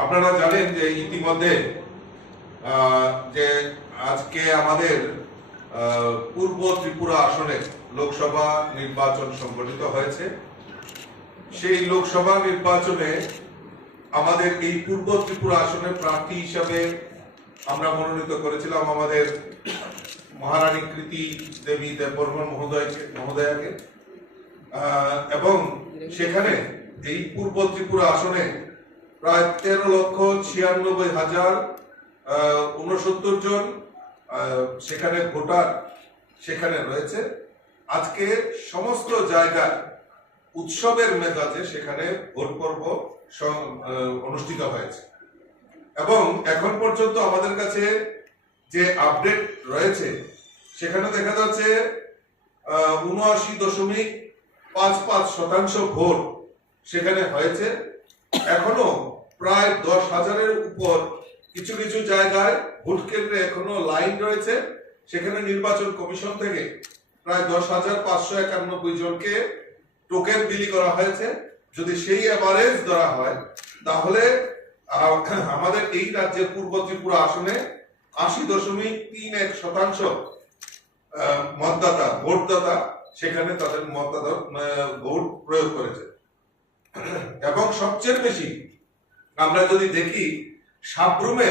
আপনারা জানেন যে ইতিমধ্যে যে আজকে আমাদের পূর্ব ত্রিপুরা আসনে লোকসভা নির্বাচন সংগঠিত হয়েছে। সেই লোকসভা নির্বাচনে আমাদের এই পূর্ব ত্রিপুরা আসনে প্রার্থী হিসাবে আমরা মনোনীত করেছিলাম আমাদের মহারানী কৃতি দেবী দেববর্মন মহোদয়কে, মহোদয়াকে। এবং সেখানে এই পূর্ব ত্রিপুরা আসনে প্রায় তেরো লক্ষ ছিয়ানব্বই হাজার উনসত্তর জন সেখানে ভোটার সেখানে রয়েছে। আজকে সমস্ত জায়গায় উৎসবের মেজাজে সেখানে ভোট পর্ব অনুষ্ঠিত হয়েছে। এবং এখন পর্যন্ত আমাদের কাছে যে আপডেট রয়েছে, সেখানে দেখা যাচ্ছে উনআশি দশমিক পাঁচ পাঁচ শতাংশ ভোট সেখানে হয়েছে। এখনও প্রায় দশ হাজারের উপর কিছু কিছু জায়গায় ভোট কেন্দ্রে এখনও লাইন রয়েছে। সেখানে নির্বাচন কমিশন থেকে প্রায় দশ হাজার পাঁচশো একানব্বই জনকে টোকেন বিলি করা হয়েছে। যদি সেই অ্যাভারেজ ধরা হয়, তাহলে আমাদের এই রাজ্যের পূর্ব ত্রিপুরা আসনে আশি দশমিক তিন এক শতাংশ মতদাতা, ভোটদাতা সেখানে তাদের মতদাতা ভোট প্রয়োগ করেছে। এবং সবচেয়ে বেশি আমরা যদি দেখি সাবরুমে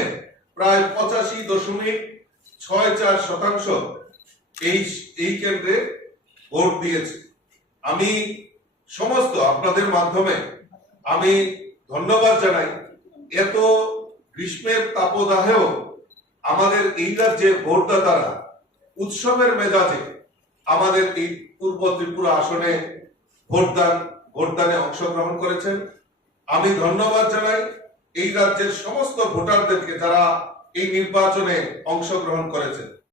প্রায় পঁচাশি দশমিক ছয় চার শতাংশ এই এই কেন্দ্রে ভোট দিয়েছে। আমি সমস্ত আপনাদের মাধ্যমে আমি ধন্যবাদ জানাই। এত গ্রীষ্মের তাপদাহেও আমাদের এই রাজ্যে ভোটদাতারা উৎসবের মেজাজে আমাদের এই পূর্ব ত্রিপুরা আসনে ভোটদান, ভোটদানে অংশগ্রহণ করেছেন। আমি ধন্যবাদ জানাই এই রাজ্যের সমস্ত ভোটারদেরকে যারা এই নির্বাচনে অংশগ্রহণ করেছেন।